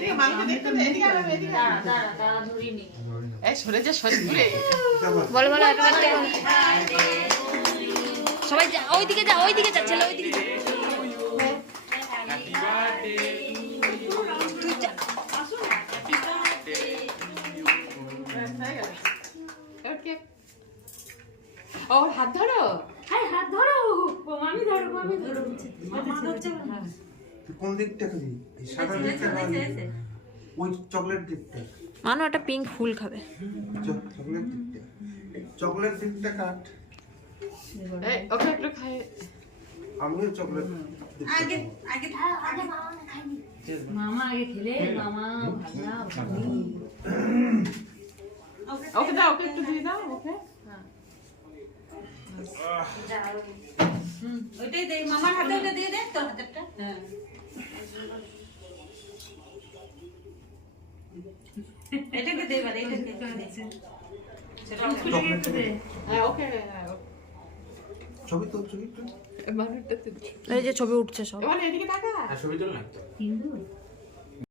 এদিকে মানুষকে দেখতে দে, এদিকে আয়, এদিকে আয়। দাঁড়া ধরিনি। এই সরে যা, সরে দূরে। বলো বলো হ্যাপি বার্থডে সবাই যা, ওইদিকে যা, ওইদিকে যা, ছেলে ওইদিকে যা। তুই যা। হয়ে গেল। এবার কেক। ও, হাত ধরো। হাই হাত ধরো, মামি ধরো, মামি ধরো। মামা হচ্ছে না। তুই কোন দিকটা খাবি? এই সাদা দিকটা খাবি? ওই চকলেট দিকটা। মানো একটা পিঙ্ক ফুল খাবে। চকলেট দিকটা। চকলেট দিকটা কাট। এই, ওকে একটু খাই। আমিও চকলেট দিকটা আগে খাবো। আগে আগে মামা খাইনি। মামা আগে খেলে, মামা ভাগনা ভাগনি। ওকে দাও, ওকে একটু দিয়ে দাও, ওকে। ওইটাই দে, মামার হাতে ওটা দিয়ে দে, তোর হাতেরটা। হ্যাঁ। এটাকে দে এবার, এটাকে দে। চকলেট দে। হ্যাঁ, ওকে, হ্যাঁ, ওকে। ছবি তো ছবি তো। এই মানুষটাতে। এই যে ছবি উঠছে সব। এবার এদিকে তাকা। ছবি তোল না হিন্দু